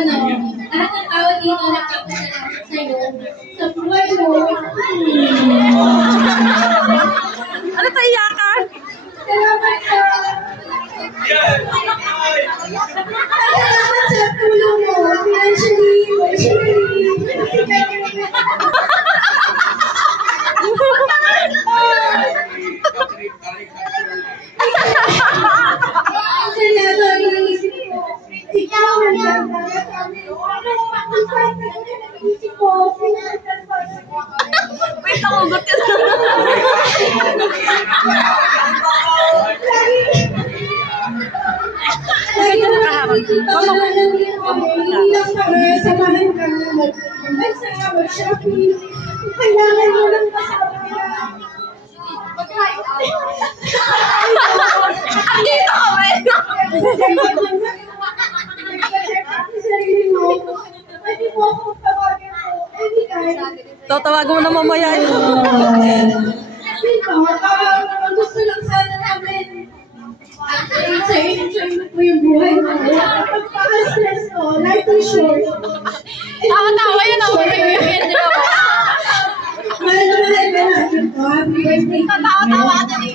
ano, lahat ng tao dito nagpapasalamat sa'yo sa buhay mo. Ano tayo iyakan? Salamat sa... Salamat sa tulong mo, financially, emotionally, physically. Salamat, iniisip ko. Ikaw ang nagdala sa amin. Ang kahit na iniisip ko, Wait, nakugot ka na. lagi mo pagkakalaman ng hindi lang para samahan ka na magsaya, mag-shopping. Kung kailangan mo lang kasama ka. Dito kami! Sarili mo, pwede mo akong tawagin mo anytime. Tatawagan mo na mamaya. Ang gusto lang sana namin, enjoy mo yung buhay mo. Pagpaka-stress mo, life is short. Tawa yun ako. Mahal na mahal ka natin to. Happy birthday. Tawa-tawa ka na